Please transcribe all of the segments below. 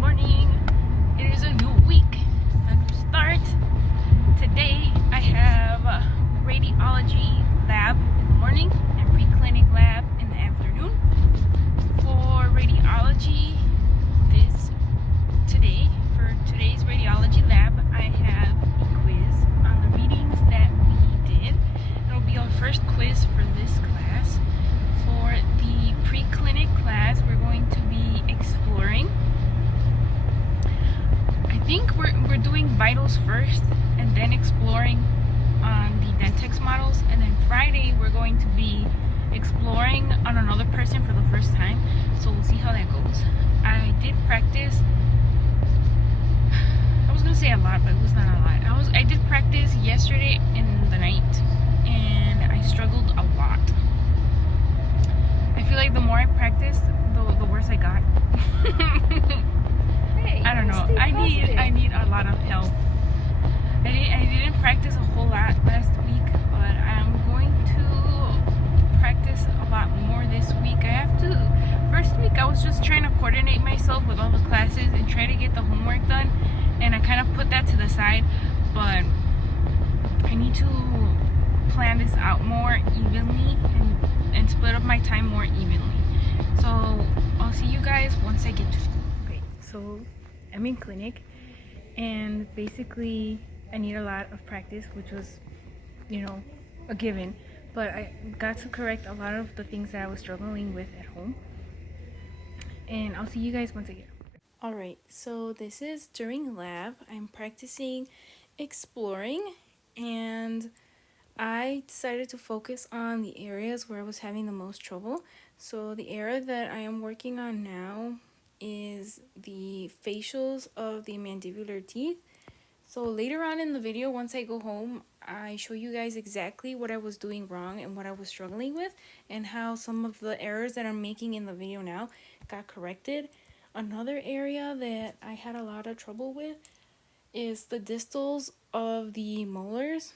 morning. It is a new week, a new start. Today I have a radiology lab in the morning and pre-clinic lab in the afternoon. For radiology, for today's radiology lab, I have a quiz on the readings that we did. It'll be our first quiz for this class. For the pre-clinic class, we're going to be exploring. I think we're doing vitals first and then exploring on the Dentex models, and then Friday we're going to be exploring on another person for the first time, so we'll see how that goes. I did practice. I was gonna say a lot, but it was not a lot. I did practice yesterday in the night and I struggled a lot. I feel like the more I practiced, the worse I got. Hey, I don't know. I need a lot of help. I didn't practice a whole lot last week, but I'm going to practice a lot more this week. I have to. First week I was just trying to coordinate myself with all the classes and try to get the homework done, and I kind of put that to the side, but I need to plan this out more evenly and split up my time more evenly. So I'll see you guys once I get to school. Okay, so I'm in clinic, and basically I need a lot of practice, which was, a given, but I got to correct a lot of the things that I was struggling with at home, and I'll see you guys once I get home. Alright, so this is during lab. I'm practicing exploring, and I decided to focus on the areas where I was having the most trouble. So the area that I am working on now is the facials of the mandibular teeth. So later on in the video, once I go home, I show you guys exactly what I was doing wrong and what I was struggling with, and how some of the errors that I'm making in the video now got corrected. Another area that I had a lot of trouble with is the distals of the molars,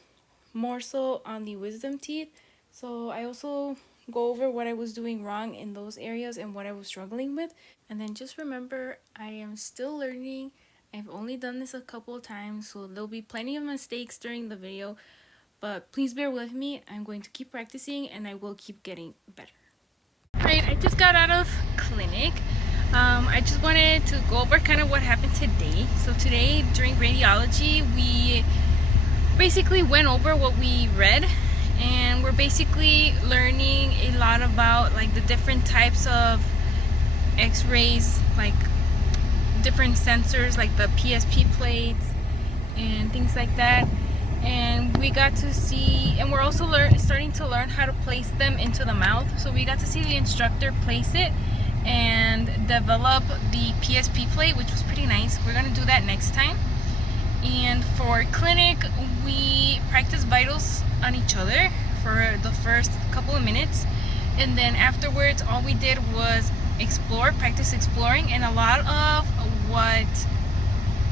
more so on the wisdom teeth. So I also go over what I was doing wrong in those areas and what I was struggling with. And then just remember, I am still learning. I've only done this a couple of times, so there'll be plenty of mistakes during the video, but please bear with me. I'm going to keep practicing and I will keep getting better. Alright, I just got out of clinic. I just wanted to go over kind of what happened today. So today during radiology, we basically went over what we read, and we're basically learning a lot about like the different types of x-rays, like different sensors like the PSP plates and things like that. And we got to see, and we're also starting to learn how to place them into the mouth. So we got to see the instructor place it and develop the PSP plate, which was pretty nice. We're gonna do that next time. And for clinic, we practice vitals on each other for the first couple of minutes, and then afterwards all we did was practice exploring, and a lot of what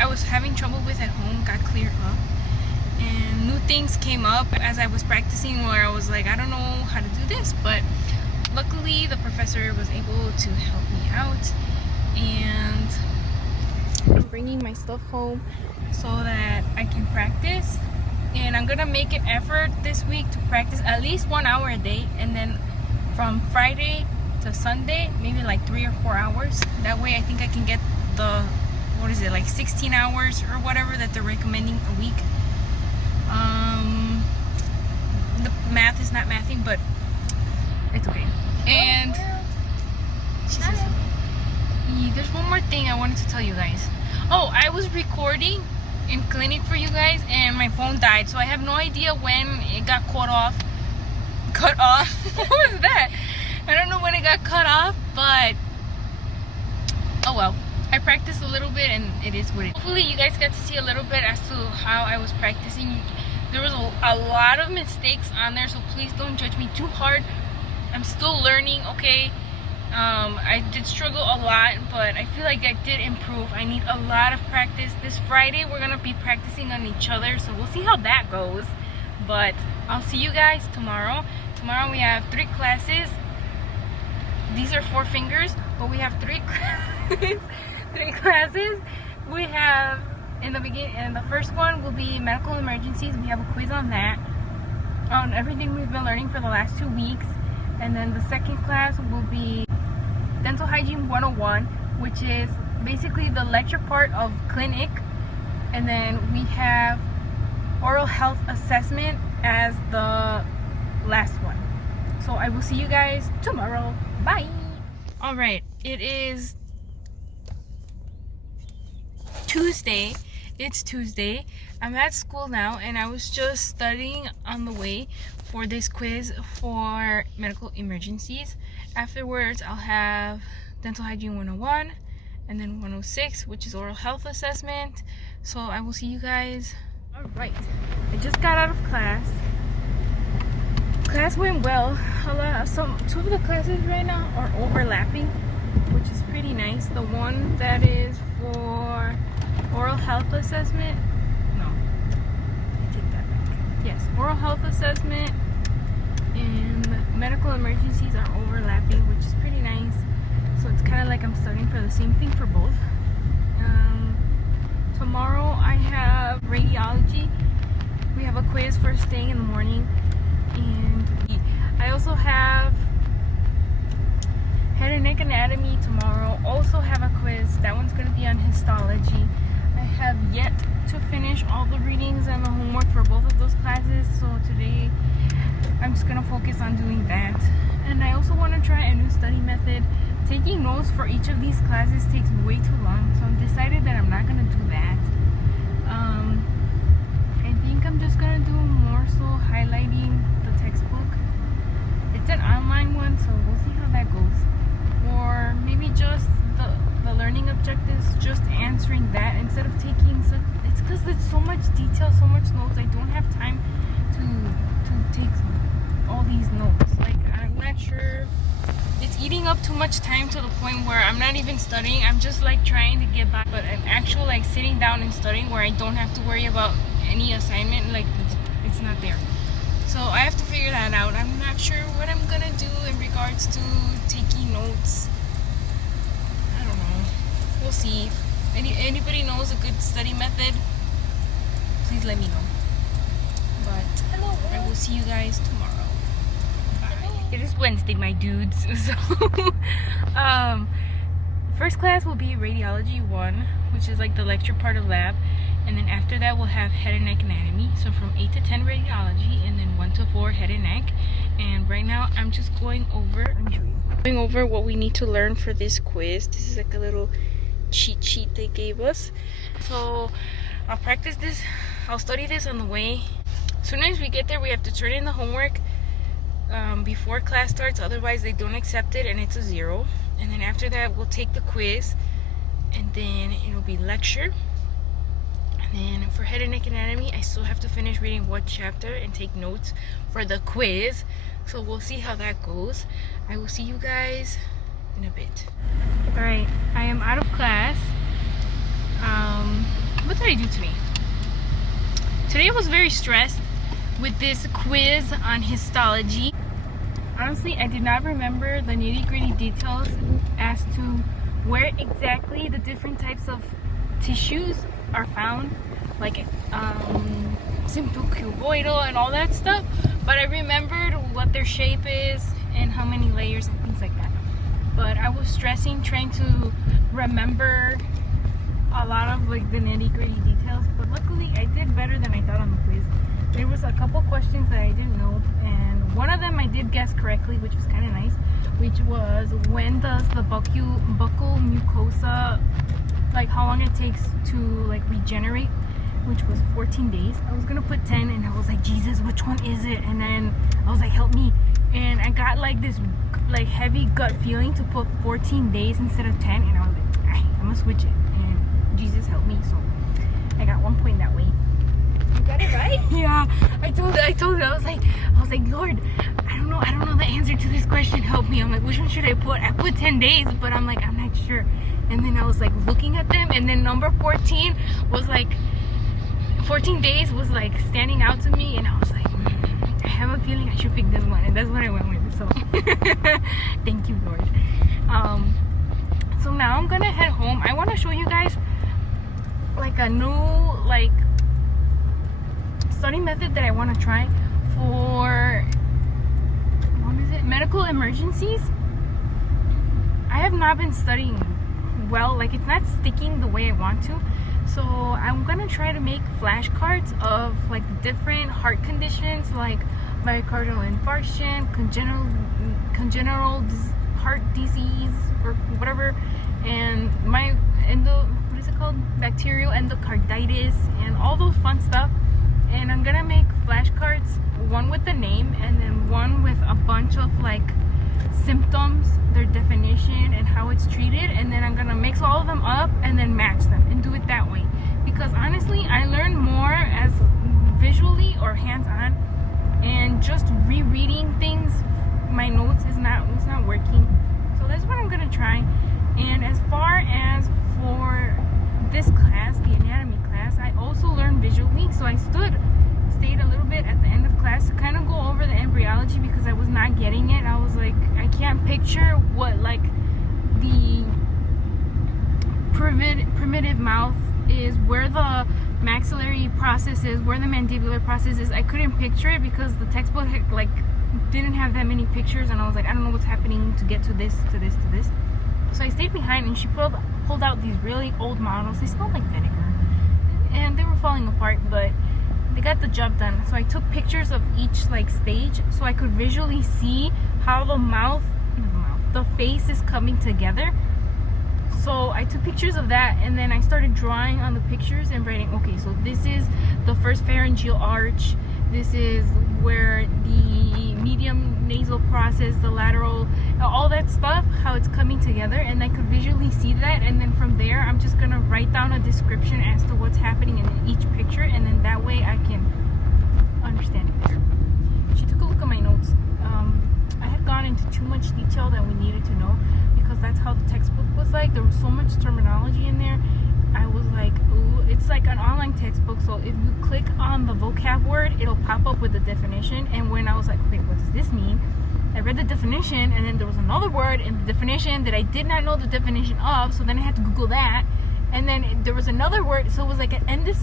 I was having trouble with at home got cleared up, and new things came up as I was practicing where I was like, I don't know how to do this, but luckily the professor was able to help me out, and I'm bringing my stuff home so that I can practice. And I'm gonna make an effort this week to practice at least 1 hour a day, and then from Friday to Sunday maybe like 3 or 4 hours. That way I think I can get the, like 16 hours or whatever that they're recommending a week. The math is not mathing, but it's okay. And she says hello. There's one more thing I wanted to tell you guys. Oh, I was recording in clinic for you guys and my phone died, so I have no idea when it got cut off. What was that? I don't know when it got cut off, but oh well. I practiced a little bit and it is what it is. Hopefully you guys got to see a little bit as to how I was practicing. There was a lot of mistakes on there, so please don't judge me too hard. I'm still learning, okay? I did struggle a lot, but I feel like I did improve. I need a lot of practice. This Friday we're gonna be practicing on each other, so we'll see how that goes. But I'll see you guys tomorrow. Tomorrow we have 3 classes. These are 4 fingers, but we have 3 classes. 3 classes. We have in the beginning, and the first one will be medical emergencies. We have a quiz on that, on everything we've been learning for the last 2 weeks. And then the second class will be dental hygiene 101, which is basically the lecture part of clinic. And then we have oral health assessment as the last one. So I will see you guys tomorrow. Bye. All right, it is Tuesday. It's Tuesday. I'm at school now, and I was just studying on the way for this quiz for medical emergencies. Afterwards, I'll have dental hygiene 101 and then 106, which is oral health assessment. So I will see you guys. All right, I just got out of class. Class went well. Two of the classes right now are overlapping, which is pretty nice. The one that is for oral health assessment, no, I take that back. Yes, oral health assessment and medical emergencies are overlapping, which is pretty nice. So it's kind of like I'm studying for the same thing for both. Tomorrow I have radiology. We have a quiz first thing in the morning, and I also have head and neck anatomy tomorrow. Also have a quiz. That one's going to be on histology. I have yet to finish all the readings and the homework for both of those classes, so today I'm just going to focus on doing that. And I also want to try a new study method. Taking notes for each of these classes takes way too long, so I've decided that I'm not going to do that. I think I'm just going to do more so highlighting the textbook. It's an online one, so we'll see how that goes. Or maybe just the learning objectives, just answering that instead of taking such, it's because it's so much detail, so much notes. I don't have time to take all these notes. Like, I'm not sure. It's eating up too much time to the point where I'm not even studying. I'm just like trying to get by. But an actual like sitting down and studying where I don't have to worry about any assignment, like it's not there. So I have to figure that out. I'm not sure what I'm gonna do in regards to taking notes. I don't know. We'll see. Anybody knows a good study method, please let me know. But hello, I will see you guys tomorrow. It is Wednesday, my dudes. So, first class will be radiology 1, which is like the lecture part of lab. And then after that, we'll have head and neck anatomy. So from 8 to 10 radiology, and then 1 to 4 head and neck. And right now, I'm just going over, let me show you. Going over what we need to learn for this quiz. This is like a little cheat sheet they gave us. So I'll practice this. I'll study this on the way. As soon as we get there, we have to turn in the homework before class starts, otherwise they don't accept it and it's a 0. And then after that we'll take the quiz, and then it'll be lecture. And then for head and neck anatomy, I still have to finish reading one chapter and take notes for the quiz. So we'll see how that goes. I will see you guys in a bit. Alright, I am out of class. What did I do today? Today I was very stressed with this quiz on histology. Honestly, I did not remember the nitty-gritty details as to where exactly the different types of tissues are found, like simple cuboidal and all that stuff, but I remembered what their shape is and how many layers and things like that. But I was stressing trying to remember a lot of like the nitty-gritty details, but luckily I did better than I thought on the quiz. There was a couple questions that I didn't know, and one of them I did guess correctly, which was kind of nice, which was, when does the buccal mucosa, like how long it takes to like regenerate, which was 14 days. I was gonna put 10, and I was like, Jesus, which one is it? And then I was like, help me. And I got like this like heavy gut feeling to put 14 days instead of 10, and I was like, I'm gonna switch it, and Jesus helped me, so I got 1 point that way. You got it right? Yeah, I told her, I was like, Lord, I don't know the answer to this question, help me. I'm like, which one should I put? I put 10 days, but I'm like, I'm not sure. And then I was like looking at them, and then number 14 was like, 14 days was like standing out to me, and I was like, I have a feeling I should pick this one, and that's what I went with. So thank you, Lord. So now I'm gonna head home. I want to show you guys like a new like study method that I want to try for, what is it, medical emergencies. I have not been studying well, like it's not sticking the way I want to. So I'm gonna try to make flashcards of like different heart conditions like myocardial infarction, congenital heart disease or whatever, and what is it called, bacterial endocarditis, and all those fun stuff. And I'm gonna make flashcards, one with the name and then one with a bunch of like symptoms, their definition, and how it's treated. And then I'm gonna mix all of them up and then match them and do it that way, because honestly I learn more as visually or hands-on, and just rereading things, my notes it's not working. So that's what I'm gonna try. And as far as for this class, the anatomy class, I also learned visually. So I stayed a little bit at the end of class to kind of go over the embryology, because I was not getting it. I was like, I can't picture what like the primitive mouth is, where the maxillary process is, where the mandibular process is. I couldn't picture it because the textbook like didn't have that many pictures, and I was like, I don't know what's happening to get to this, to this, to this. So I stayed behind, and she pulled out these really old models. They smelled like vinegar, and they were falling apart, but they got the job done. So I took pictures of each like stage so I could visually see how the face is coming together. So I took pictures of that, and then I started drawing on the pictures and writing, okay, so this is the first pharyngeal arch, this is where the medium nasal process, the lateral, all that stuff, how it's coming together. And I could visually see that, and then from there I'm just gonna write down a description as to what's happening in each picture, and then that way I can understand it better. She took a look at my notes. I had gone into too much detail that we needed to know, because that's how the textbook was like. There was so much terminology in there. I was like, ooh, it's like an online textbook, so if you click on the vocab word, it'll pop up with the definition. And when I was like, okay, what does this mean? I read the definition, and then there was another word in the definition that I did not know the definition of, so then I had to Google that. And then there was another word, so it was like an endless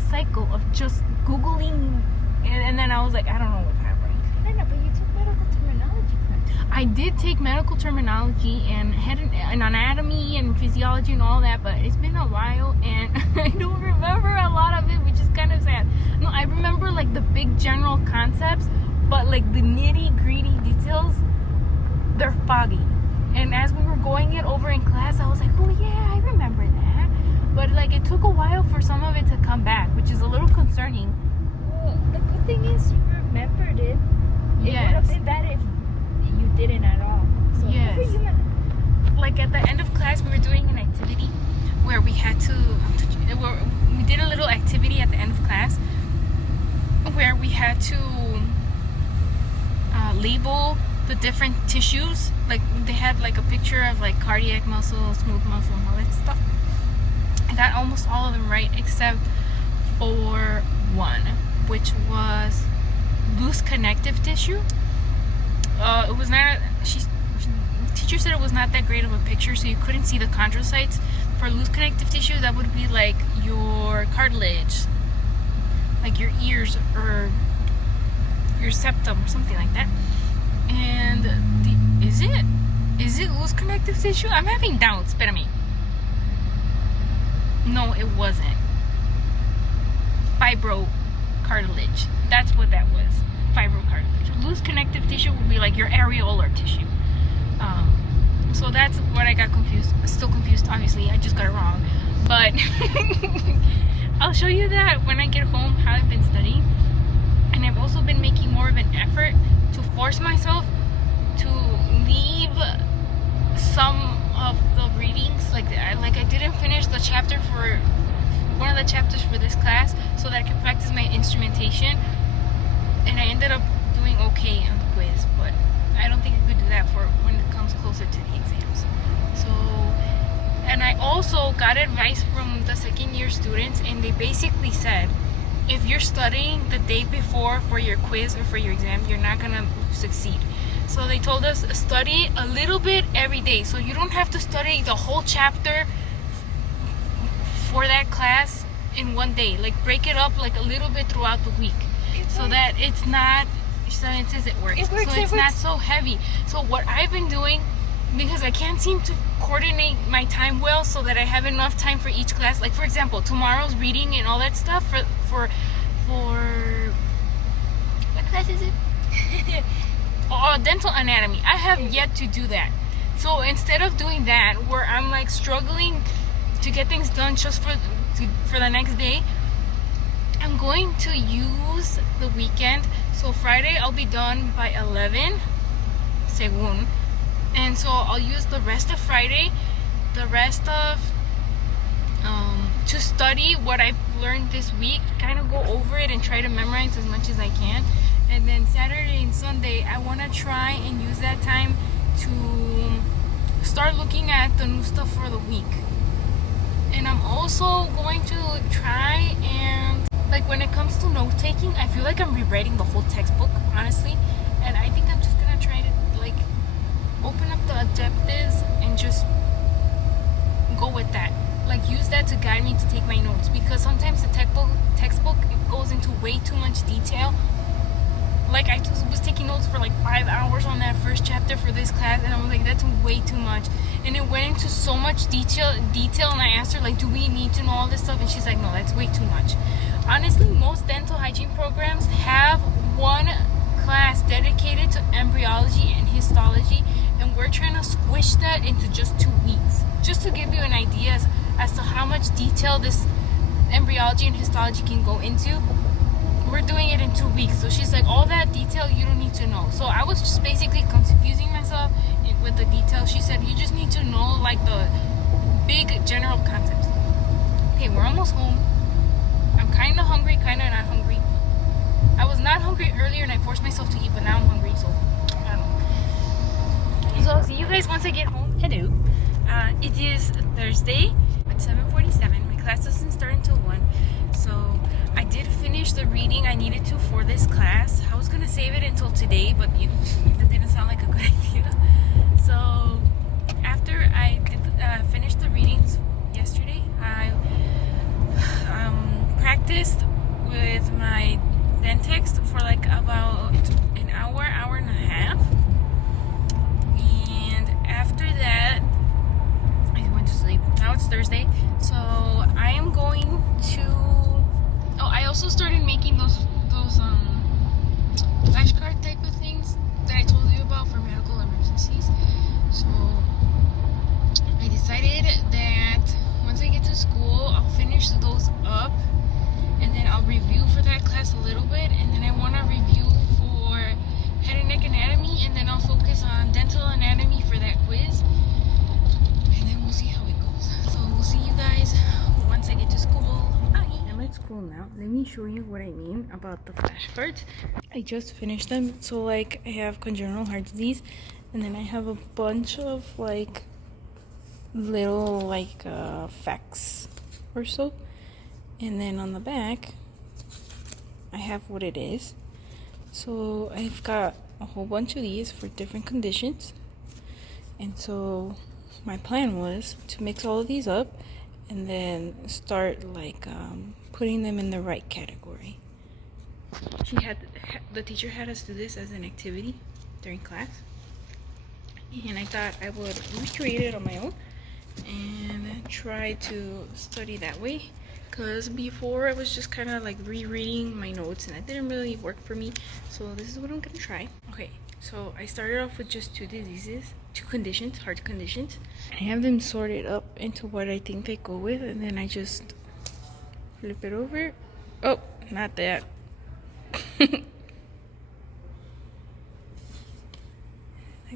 cycle of just Googling, and then I was like, I don't know what's happening. I know, but you took medical terminology class. I did take medical terminology and had an anatomy and physiology and all that, but it's been a while and I don't remember a lot of it, which is kind of sad. No, I remember like the big general concepts, but like the nitty-gritty details, they're foggy. And as we were going it over in class, I was like, oh yeah, I remember that. But like it took a while for some of it to come back, which is a little concerning. Well, the good thing is you remembered it. It would have been bad if you didn't at all. So yes. good for you, man. Like at the end of class, we were doing an activity where we had to, we did a little activity at the end of class where we had to label the different tissues. Like they had like a picture of like cardiac muscle, smooth muscle, and all that stuff. I got almost all of them right except for one, which was loose connective tissue. It was not, the teacher said it was not that great of a picture, so you couldn't see the chondrocytes. For loose connective tissue, that would be like your cartilage, like your ears or your septum or something like that. And is it loose connective tissue? I'm having doubts. Espérame. No, it wasn't. Fibro cartilage. That's what that was. Fibro cartilage. Loose connective tissue would be like your areolar tissue. So that's what I got confused. Still confused, obviously. I just got it wrong. But I'll show you that when I get home, how I've been studying. And I've also been making more of an effort to force myself to leave some of the readings. Like I didn't finish the chapter for one of the chapters for this class so that I could practice my instrumentation. And I ended up doing okay on the quiz, but I don't think I could do that for when it comes closer to the exams. So, and I also got advice from the second year students, and they basically said, if you're studying the day before for your quiz or for your exam, you're not gonna succeed. So they told us study a little bit every day. So you don't have to study the whole chapter for that class in one day. Like break it up like a little bit throughout the week, so that it's not. So it says it works. So it's not so heavy. So what I've been doing, because I can't seem to coordinate my time well so that I have enough time for each class. Like for example, tomorrow's reading and all that stuff for what class is it? Dental anatomy. I have yet to do that. So instead of doing that, where I'm like struggling to get things done just for the next day, I'm going to use the weekend. So Friday I'll be done by 11, según. And so I'll use the rest of Friday, the rest of to study what I've learned this week, kind of go over it and try to memorize as much as I can. And then Saturday and Sunday, I want to try and use that time to start looking at the new stuff for the week. And I'm also going to try and, like, when it comes to note taking, I feel like I'm rewriting the whole textbook, honestly. And I think I'm just gonna try to like open up the objectives and just go with that. Like use that to guide me to take my notes, because sometimes the textbook it goes into way too much detail. Like I was taking notes for like 5 hours on that first chapter for this class, and I was like, that's way too much. And it went into so much detail, and I asked her like, do we need to know all this stuff? And she's like, no, that's way too much. Honestly, most dental hygiene programs have one class dedicated to embryology and histology, and we're trying to squish that into just 2 weeks. Just to give you an idea as to how much detail this embryology and histology can go into, we're doing it in 2 weeks. So she's like, all that detail you don't need to know. So I was just basically confusing myself with the details. She said you just need to know like the big general concepts. Okay, we're almost home. I'm kind of hungry, kind of not hungry. I was not hungry earlier and I forced myself to eat, but now I'm hungry, so I don't know. So I'll see you guys once I get home. Hello. It is Thursday at 7:47. My class doesn't start until 1. So I did finish the reading I needed to for this class. I was gonna save it until today, but that didn't sound like a good idea. So after I finished the readings yesterday, I practiced with my dentist for like about an hour and a half. And after that, I went to sleep. Now it's Thursday, so I am going to. Oh, I also started making those flashcard type of things that I told you about for medical emergencies. So I decided that once I get to school, I'll finish those up, and then I'll review for that class a little bit, and then I want to review for head and neck anatomy, and then I'll focus on dental anatomy for that quiz, and then we'll see how it goes. So we'll see you guys once I get to school. Bye. I'm at school now. Let me show you what I mean about the flashcards. I just finished them. So like I have congenital heart disease, and then I have a bunch of like little like facts or so. And then on the back, I have what it is. So I've got a whole bunch of these for different conditions. And so my plan was to mix all of these up and then start like putting them in the right category. The teacher had us do this as an activity during class. And I thought I would recreate it on my own and try to study that way. Because before I was just kind of like rereading my notes and that didn't really work for me. So this is what I'm going to try. Okay, so I started off with just 2 conditions, heart conditions. I have them sorted up into what I think they go with, and then I just flip it over. Oh, not that. Like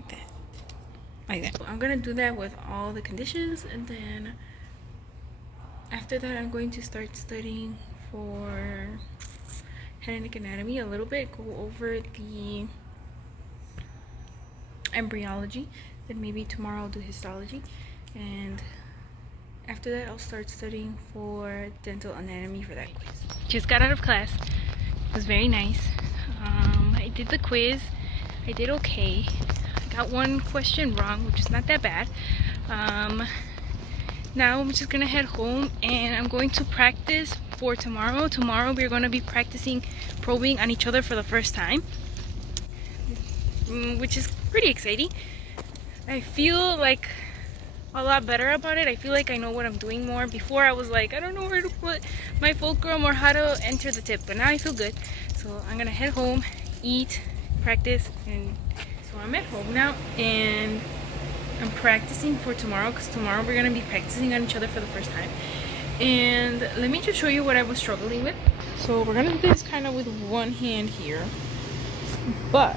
that. Like that. I'm going to do that with all the conditions, and then after that, I'm going to start studying for head and neck anatomy a little bit, go over the embryology, then maybe tomorrow I'll do histology, and after that I'll start studying for dental anatomy for that quiz. Just got out of class. It was very nice. I did the quiz. I did okay. got one question wrong, which is not that bad. Now I'm just gonna head home and I'm going to practice for tomorrow. Tomorrow we're gonna be practicing probing on each other for the first time, which is pretty exciting. I feel like a lot better about it. I feel like I know what I'm doing more. Before I was like, I don't know where to put my fulcrum or how to enter the tip, but now I feel good. So I'm gonna head home, eat, practice, and so I'm at home now and I'm practicing for tomorrow, because tomorrow we're gonna be practicing on each other for the first time. And let me just show you what I was struggling with. So we're gonna do this kind of with one hand here, but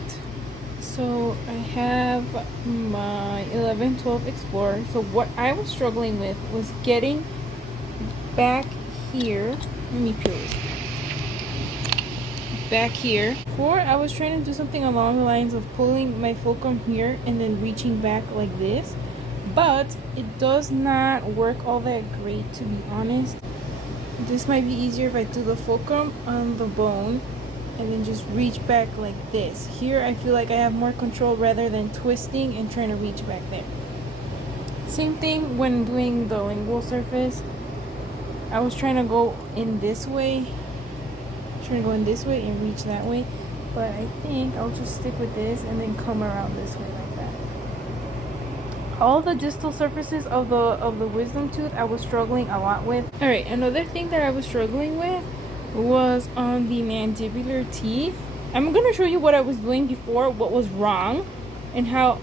so I have my 11-12 Explorer. So what I was struggling with was getting back here. Let me peel this back here. Before I was trying to do something along the lines of pulling my fulcrum here and then reaching back like this, but it does not work all that great, to be honest. This might be easier if I do the fulcrum on the bone and then just reach back like this. Here I feel like I have more control rather than twisting and trying to reach back there. Same thing when doing the lingual surface. I was trying to go in this way, and reach that way, but I think I'll just stick with this and then come around this way like that. All the distal surfaces of the wisdom tooth I was struggling a lot with. All right, another thing that I was struggling with was on the mandibular teeth. I'm gonna show you what I was doing before, what was wrong, and how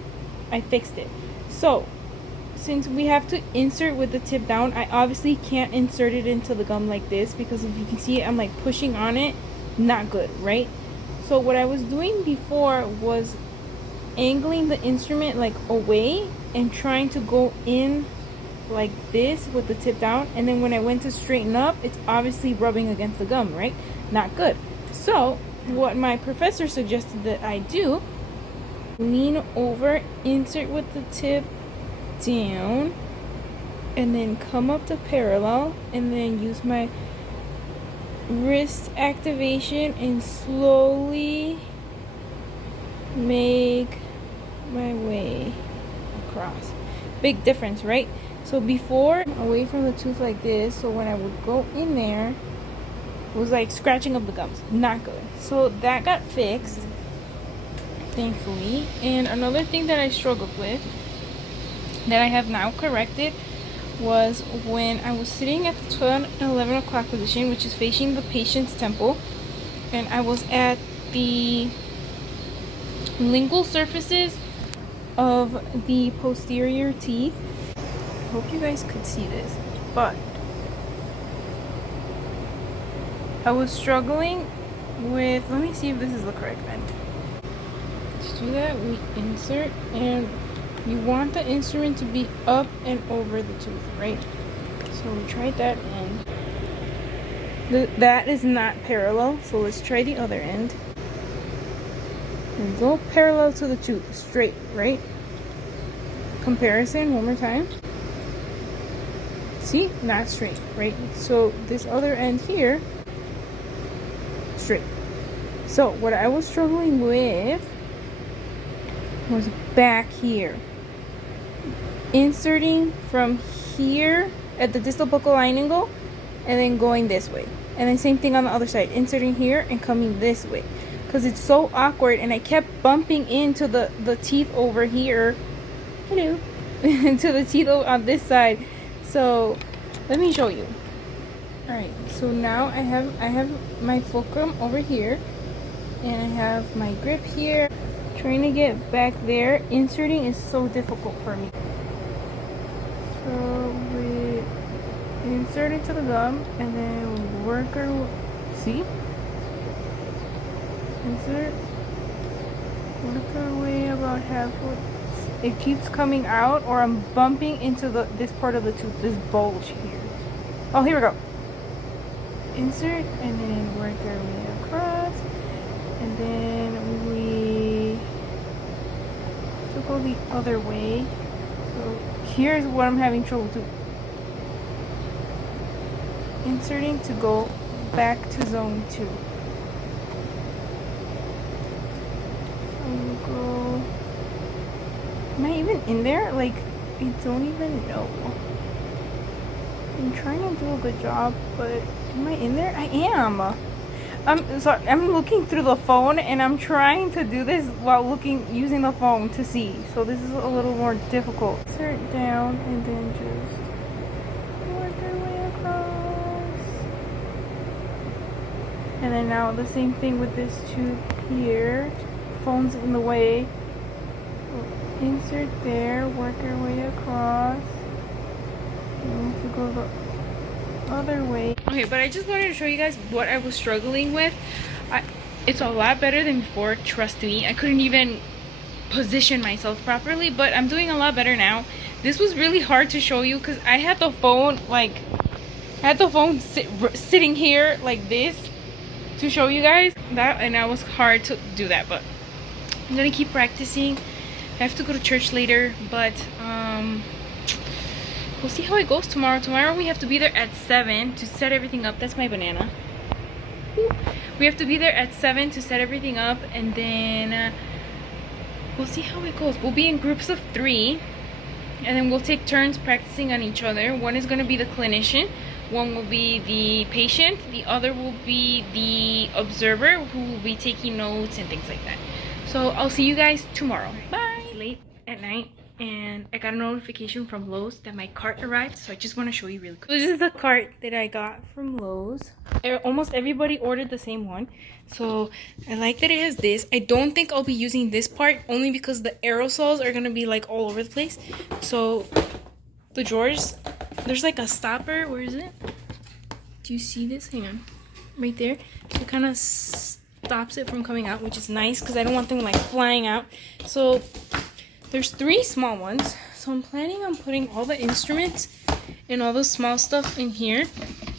I fixed it. So since we have to insert with the tip down, I obviously can't insert it into the gum like this, because if you can see it, I'm like pushing on it. Not good, right? So what I was doing before was angling the instrument like away and trying to go in like this with the tip down, and then when I went to straighten up, it's obviously rubbing against the gum, right? Not good. So what my professor suggested that I do, lean over, insert with the tip down, and then come up to parallel, and then use my wrist activation and slowly make my way across. Big difference, right? So before, away from the tooth like this, so when I would go in there, it was like scratching up the gums. Not good. So that got fixed, thankfully. And another thing that I struggled with, that I have now corrected, was when I was sitting at the 12 and 11 o'clock position, which is facing the patient's temple, and I was at the lingual surfaces of the posterior teeth. I hope you guys could see this, but I was struggling with, let me see if this is the correct end. Let's do that. We insert, and you want the instrument to be up and over the tooth, right? So we tried that end. That is not parallel, so let's try the other end. And go parallel to the tooth, straight, right? Comparison, one more time. See? Not straight, right? So this other end here, straight. So what I was struggling with was back here. Inserting from here at the distal buccal line angle and then going this way. And then same thing on the other side. Inserting here and coming this way. Because it's so awkward, and I kept bumping into the teeth over here. Hello. Into the teeth on this side. So let me show you. Alright, so now I have my fulcrum over here, and I have my grip here. Trying to get back there. Inserting is so difficult for me. So we insert into the gum and then work our, see? Insert, work our way about halfway. It keeps coming out, or I'm bumping into this part of the tooth, this bulge here. Oh, here we go. Insert and then work our way across, and then we go the other way. So here's what I'm having trouble doing. Inserting to go back to zone 2. So we'll go Am I even in there? Like, I don't even know. I'm trying to do a good job, but am I in there? I am. I'm sorry. I'm looking through the phone, and I'm trying to do this while using the phone to see. So this is a little more difficult. Insert down, and then just work our way across. And then now the same thing with this tube here. Phone's in the way. Insert there, work our way across. And we have to go the other way. Okay, but I just wanted to show you guys what I was struggling with. It's a lot better than before, trust me. I couldn't even position myself properly, but I'm doing a lot better now. This was really hard to show you because I had the phone sitting here like this to show you guys that, and that was hard to do that, but I'm gonna keep practicing. I have to go to church later, but we'll see how it goes tomorrow. Tomorrow we have to be there at 7 to set everything up. That's my banana. We have to be there at 7 to set everything up, and then we'll see how it goes. We'll be in groups of 3, and then we'll take turns practicing on each other. One is going to be the clinician, one will be the patient, the other will be the observer who will be taking notes and things like that. So I'll see you guys tomorrow. Bye. It's late at night, and I got a notification from Lowe's that my cart arrived, so I just want to show you really quick. This is the cart that I got from Lowe's. Almost everybody ordered the same one, so I like that it has this. I don't think I'll be using this part, only because the aerosols are gonna be like all over the place. So the drawers, there's like a stopper. Where is it? Do you see this? Hang on, right there. So it kind of stops it from coming out, which is nice because I don't want them like flying out. So there's 3 small ones, so I'm planning on putting all the instruments and all the small stuff in here,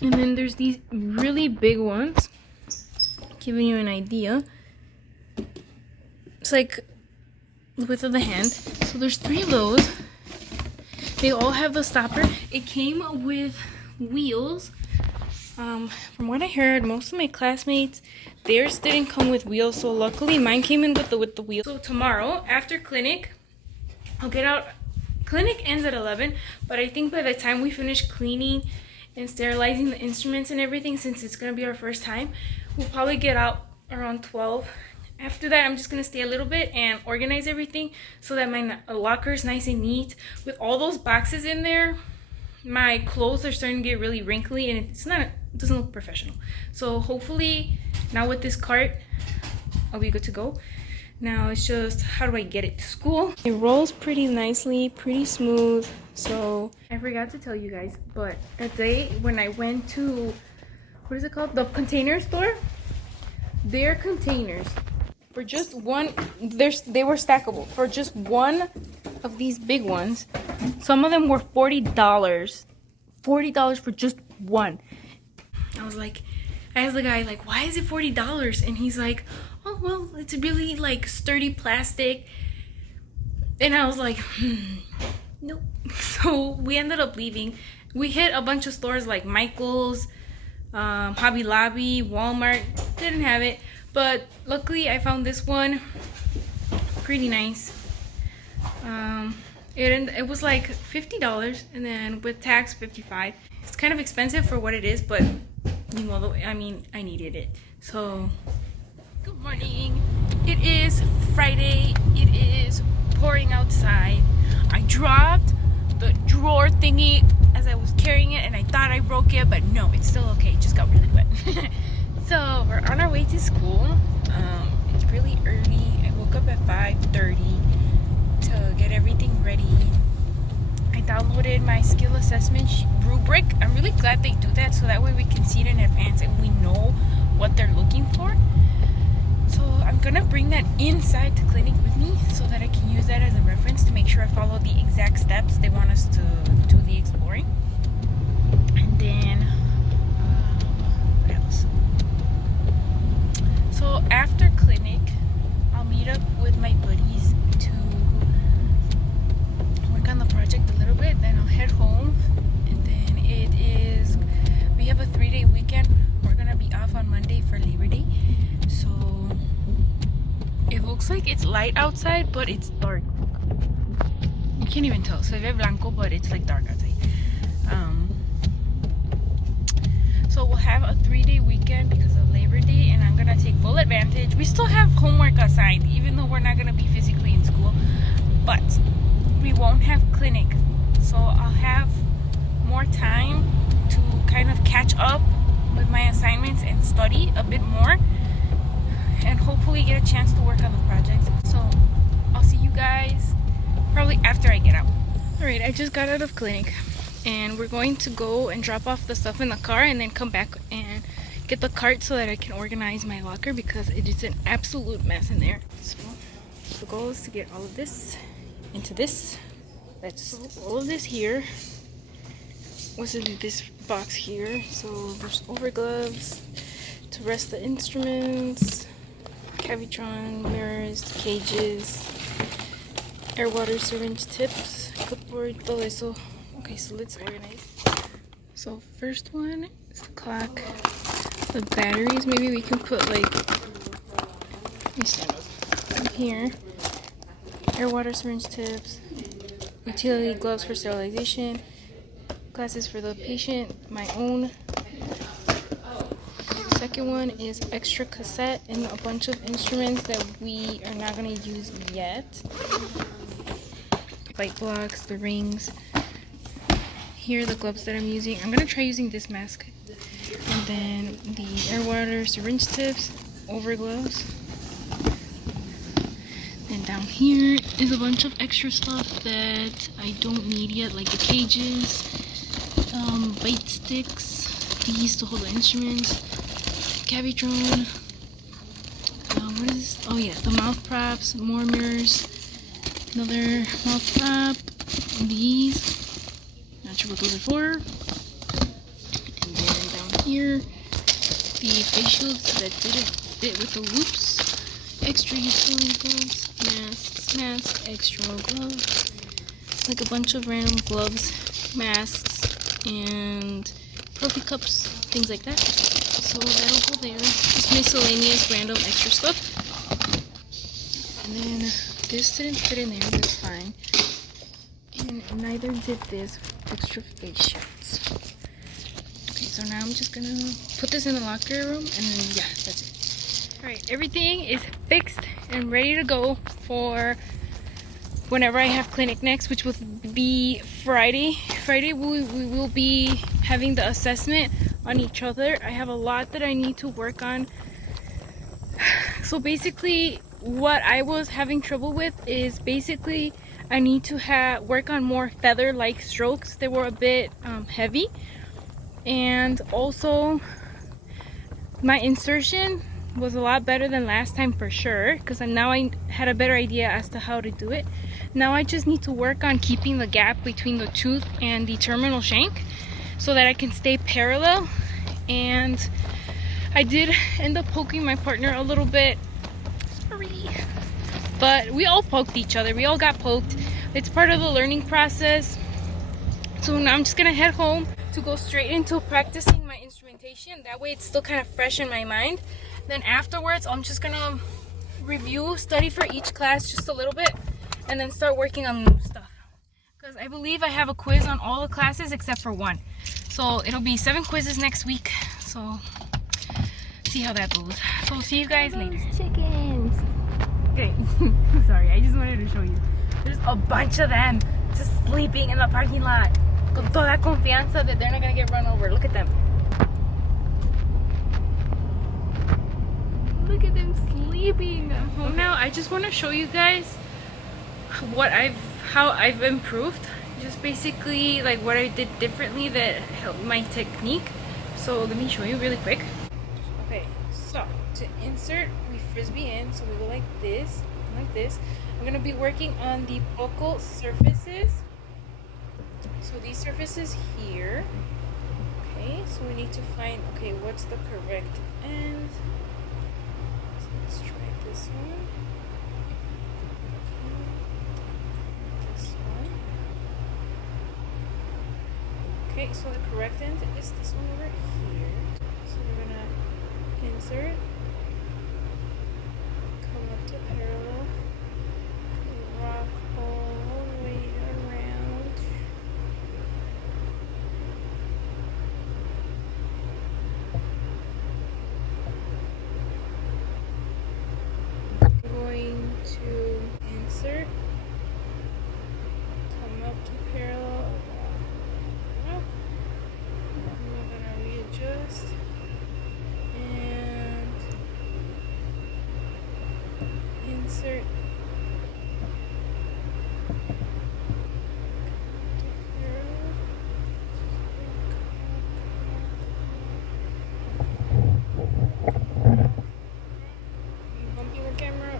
and then there's these really big ones, giving you an idea. It's like the width of the hand. So there's 3 of those. They all have the stopper. It came with wheels. From what I heard, most of my classmates, theirs didn't come with wheels, so luckily mine came in with the wheels. So tomorrow after clinic, I'll get out. Clinic ends at 11, but I think by the time we finish cleaning and sterilizing the instruments and everything, since it's gonna be our first time, we'll probably get out around 12. After that, I'm just gonna stay a little bit and organize everything so that my locker is nice and neat. With all those boxes in there, my clothes are starting to get really wrinkly, and it doesn't look professional. So hopefully now with this cart, I'll be good to go. Now it's just, how do I get it to school? It rolls pretty nicely, pretty smooth. So I forgot to tell you guys, but a day when I went to, what is it called? The container store. Their containers, for just one, they were stackable. For just one of these big ones, some of them were $40. $40 for just one. I was like, I asked the guy, like, why is it $40? And he's like, oh, well, it's really like sturdy plastic. And I was like, nope. So we ended up leaving. We hit a bunch of stores like Michael's, Hobby Lobby, Walmart. Didn't have it, but luckily I found this one. Pretty nice. It was like $50, and then with tax $55. It's kind of expensive for what it is, but you know, I mean, I needed it. So good morning. It is Friday. It is pouring outside. I dropped the drawer thingy as I was carrying it, and I thought I broke it, but no, it's still okay. It just got really wet. So we're on our way to school. It's really early. I woke up at 5:30 to get everything ready. I downloaded my skill assessment rubric. I'm really glad they do that, so that way we can see it in advance and we know what they're looking for. So I'm gonna bring that inside the clinic with me so that I can use that as a reference to make sure I follow the exact steps they want us to do the exploring. And then what else? So after clinic, I'll meet up with my buddies to work on the project a little bit. Then I'll head home, and then we have a 3-day weekend. We're gonna be off on Monday for Labor Day. So it looks like it's light outside, but it's dark. can't even tell. Se ve blanco, but it's like dark outside. So we'll have a 3-day weekend because of Labor Day, and I'm gonna take full advantage. We still have homework assigned, even though we're not gonna be physically in school, but we won't have clinic. So I'll have more time to kind of catch up with my assignments and study a bit more, and hopefully get a chance to work on the projects. So I'll see you guys probably after I get out. Alright, I just got out of clinic, and we're going to go and drop off the stuff in the car and then come back and get the cart so that I can organize my locker because it is an absolute mess in there. So the goal is to get all of this into this. Let's put all of this here. What's in this box here? So there's over gloves to rest the instruments, Cavitron, mirrors, cages, air water syringe tips, clipboard, todo eso. Okay, so let's organize. So first one is the clock. The batteries, maybe we can put like, let me stand up here. Air water syringe tips, utility gloves for sterilization, glasses for the patient, my own. The second one is extra cassette and a bunch of instruments that we are not going to use yet. Light blocks, the rings. Here are the gloves that I'm using. I'm going to try using this mask. And then the air water syringe tips, over gloves. Then down here is a bunch of extra stuff that I don't need yet, like the cages, bite sticks, these to hold the instruments, Cavitron, what is this? Oh yeah, the mouth props, more mirrors, another mouth prop, these, not sure what those are for, and then down here, the face shields that didn't fit with the loops, extra utility gloves, masks, extra gloves, like a bunch of random gloves, masks, and profi cups, things like that. So that'll go there. Just miscellaneous random extra stuff. And then this didn't fit in there, that's fine. And neither did this extra face shields. Okay, so now I'm just gonna put this in the locker room, and then yeah, that's it. Alright, everything is fixed and ready to go for whenever I have clinic next, which will be Friday. Friday we will be having the assessment on each other. I have a lot that I need to work on. So basically what I was having trouble with is basically I need to work on more feather-like strokes. They were a bit heavy, and also my insertion was a lot better than last time for sure, because now I had a better idea as to how to do it. Now I just need to work on keeping the gap between the tooth and the terminal shank so that I can stay parallel. And I did end up poking my partner a little bit, sorry, but we all poked each other, we all got poked. It's part of the learning process. So now I'm just gonna head home to go straight into practicing my instrumentation. That way it's still kind of fresh in my mind. Then afterwards, I'm just gonna review, study for each class just a little bit, and then start working on new stuff. Because I believe I have a quiz on all the classes except for one. So it'll be 7 quizzes next week. So see how that goes. So see you guys later. Chickens. Okay, sorry, I just wanted to show you. There's a bunch of them just sleeping in the parking lot. Con toda confianza that they're not gonna get run over. Look at them. Look at them sleeping. Okay. Now I just want to show you guys how I've improved. Just basically like what I did differently that helped my technique. So let me show you really quick. Okay, so to insert, we frisbee in, so we go like this, like this. I'm gonna be working on the buccal surfaces. So these surfaces here. Okay, so we need to find, okay, what's the correct end? So let's try this one. Okay, this one. Okay, so the correct end is this one over here. So we're gonna insert, come up to parallel, rock all the way last. And insert. Bumping the camera.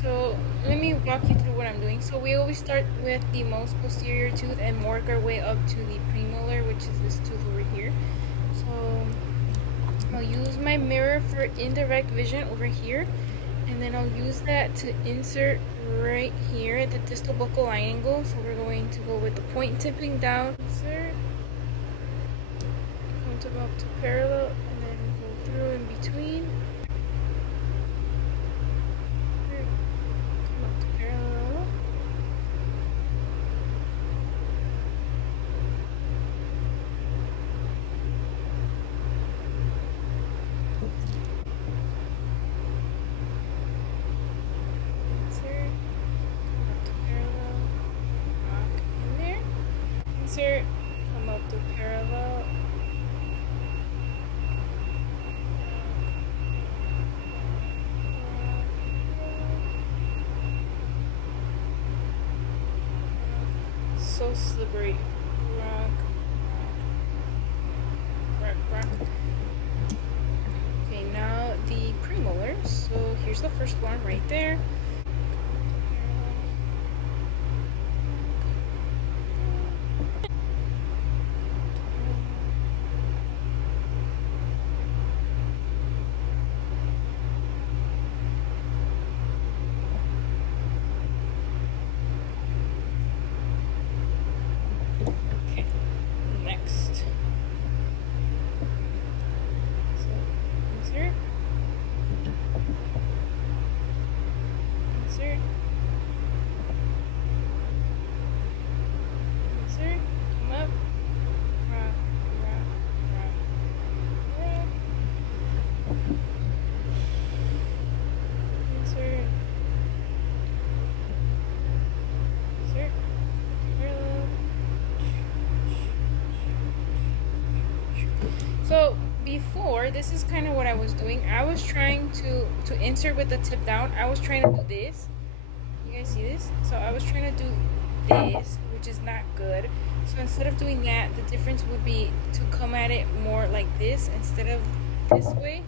So let me walk you through what I'm doing. So we always start with the most posterior tooth and work our way up to the premolar, which is this tooth over here. So I'll use my mirror for indirect vision over here, and then I'll use that to insert right here at the distal buccal line angle. So we're going to go with the point tipping down, insert, come to go up to parallel, and then go through in between. Insert, come up to parallel, so slippery, rock, rock. Okay, now the premolars. So here's the first one right there. So before, this is kind of what I was doing. I was trying to insert with the tip down. I was trying to do this. You guys see this? So I was trying to do this, which is not good. So instead of doing that, the difference would be to come at it more like this instead of this way,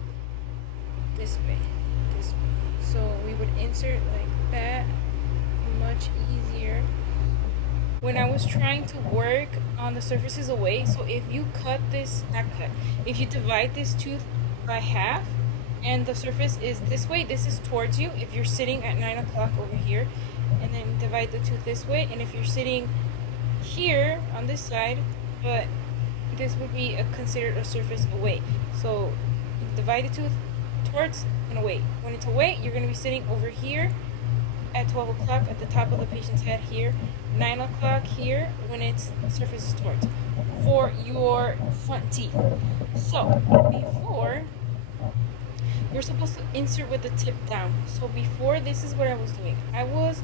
this way, this way. So we would insert like that, much easier. When I was trying to work on the surfaces away, so if you cut this, not cut, if you divide this tooth by half and the surface is this way, this is towards you if you're sitting at 9 o'clock over here, and then divide the tooth this way, and if you're sitting here on this side, but this would be considered a surface away. So you divide the tooth towards and away. When it's away, you're going to be sitting over here at 12 o'clock at the top of the patient's head here, 9 o'clock here when its surface is towards, for your front teeth. So before, you're supposed to insert with the tip down. So before, this is what I was doing. I was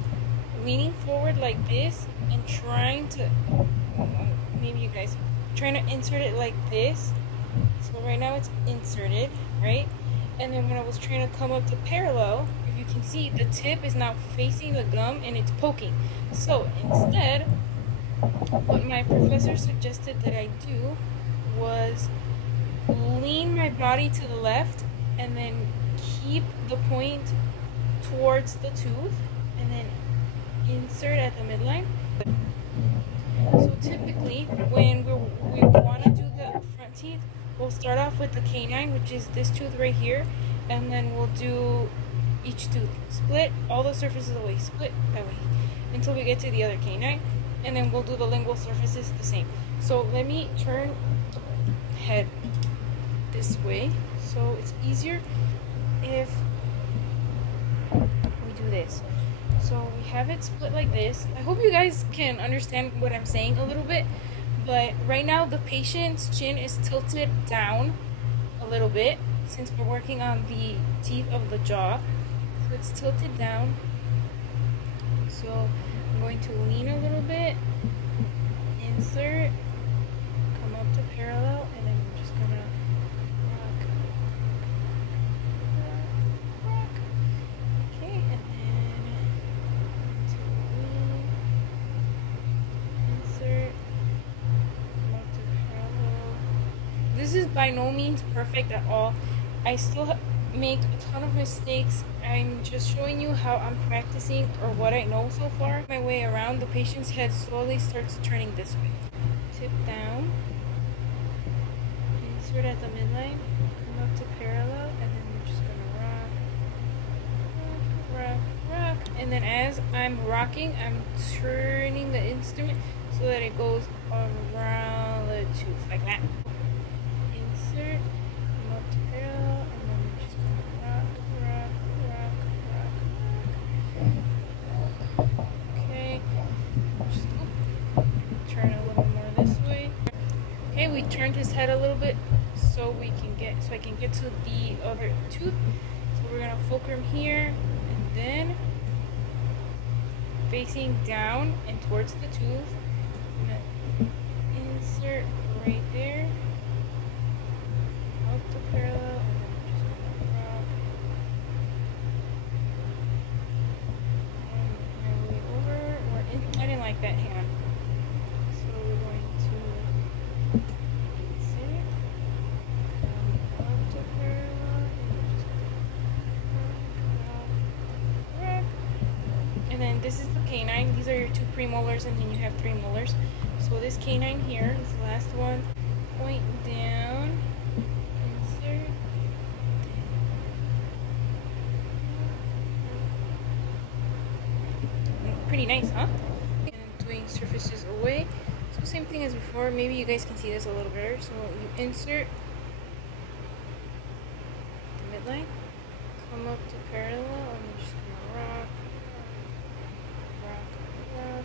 leaning forward like this and trying to, maybe you guys, trying to insert it like this. So right now it's inserted, right? And then when I was trying to come up to parallel, if you can see the tip is now facing the gum and it's poking. So instead, what my professor suggested that I do was lean my body to the left and then keep the point towards the tooth and then insert at the midline. So typically when we want to do the front teeth, we'll start off with the canine, which is this tooth right here, and then we'll do each tooth. Split all the surfaces away, split away, until we get to the other canine, and then we'll do the lingual surfaces the same. So let me turn the head this way, so it's easier if we do this. So we have it split like this. I hope you guys can understand what I'm saying a little bit, but right now the patient's chin is tilted down a little bit since we're working on the teeth of the jaw. So it's tilted down. So I'm going to lean a little bit, insert, come up to parallel, and then we're just gonna rock, rock, rock. Okay, and then to lean, insert, come up to parallel. This is by no means perfect at all. I still make a ton of mistakes. I'm just showing you how I'm practicing or what I know so far. My way around, the patient's head slowly starts turning this way. Tip down, insert at the midline, come up to parallel, and then we're just gonna rock, rock, rock, rock. And then as I'm rocking, I'm turning the instrument so that it goes around the tooth like that. Insert, come up to parallel, and then we're just gonna rock, rock, rock, rock, rock. Okay, just turn a little more this way. Okay, we turned his head a little bit so I can get to the other tooth. So we're gonna fulcrum here and then facing down and towards the tooth. I'm gonna insert right there, up to parallel, and then we're just gonna rock. And my way over. I didn't like that hand. So we're going to insert, come up to parallel, and we're just gonna rock, rock. And then this is the canine. These are your 2 premolars, and then you have 3 molars. So this canine here is the last one. Point down, insert. Pretty nice, huh? And doing surfaces away. So same thing as before. Maybe you guys can see this a little better. So you insert the midline, come up to parallel, and we're just gonna rock, rock, rock.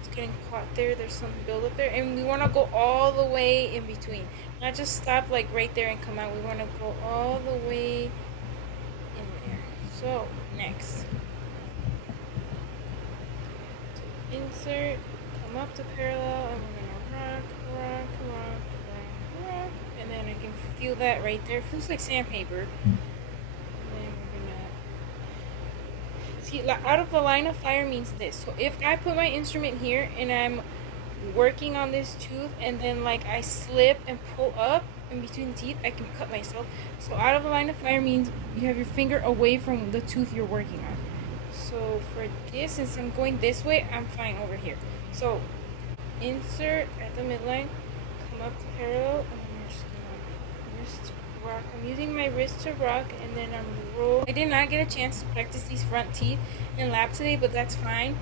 It's getting caught there. There's some buildup there, and we want to go all the way in between. Not just stop like right there and come out. We want to go all the way in there. So next, to insert, come up to parallel, and we're gonna rock, rock, rock, rock, rock, and then I can feel that right there. It feels like sandpaper. And then we're gonna see, out of the line of fire means this. So if I put my instrument here and I'm working on this tooth and then like I slip and pull up in between the teeth, I can cut myself. So out of the line of fire means you have your finger away from the tooth you're working on. So for this, since I'm going this way, I'm fine over here. So insert at the midline, come up to parallel, and then we're just gonna wrist rock. I'm using my wrist to rock, and then I'm roll. I did not get a chance to practice these front teeth in lab today, but that's fine.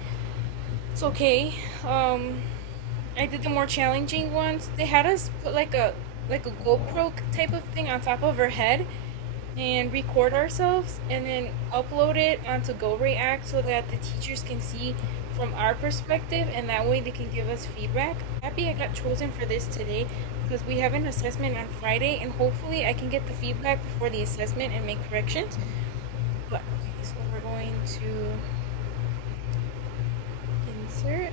It's okay. I did the more challenging ones. They had us put like a GoPro type of thing on top of our head and record ourselves and then upload it onto GoReact so that the teachers can see from our perspective, and that way they can give us feedback. I'm happy I got chosen for this today because we have an assessment on Friday, and hopefully I can get the feedback before the assessment and make corrections. But okay, so we're going to insert,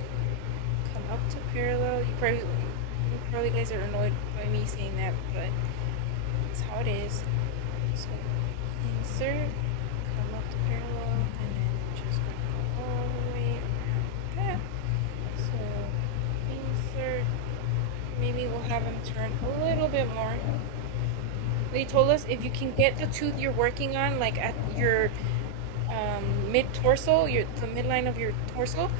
come up to parallel. You probably guys are annoyed by me saying that, but that's how it is. So insert, come parallel, and then just gonna go all the way around that. So insert. Maybe we'll have them turn a little bit more. They told us if you can get the tooth you're working on, like at your mid torso, the midline of your torso,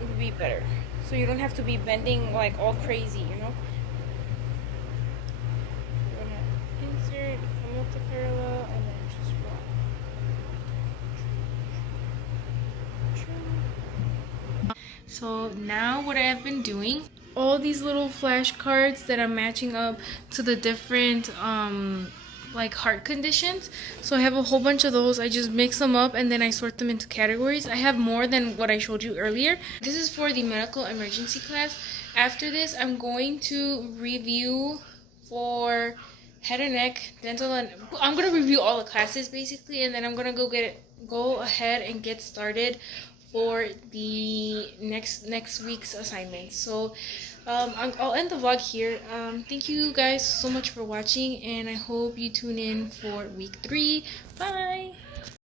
it would be better. So you don't have to be bending like all crazy, you know. We're gonna insert, come up to parallel, and then just rock. So now what I've been doing, all these little flashcards that I'm matching up to the different like heart conditions. So I have a whole bunch of those. I just mix them up and then I sort them into categories. I have more than what I showed you earlier. This is for the medical emergency class. After this, I'm going to review for head and neck, dental, and I'm gonna review all the classes basically, and then I'm gonna go ahead and get started for the next week's assignments. So I'll end the vlog here. Thank you guys so much for watching, and I hope you tune in for week 3. Bye.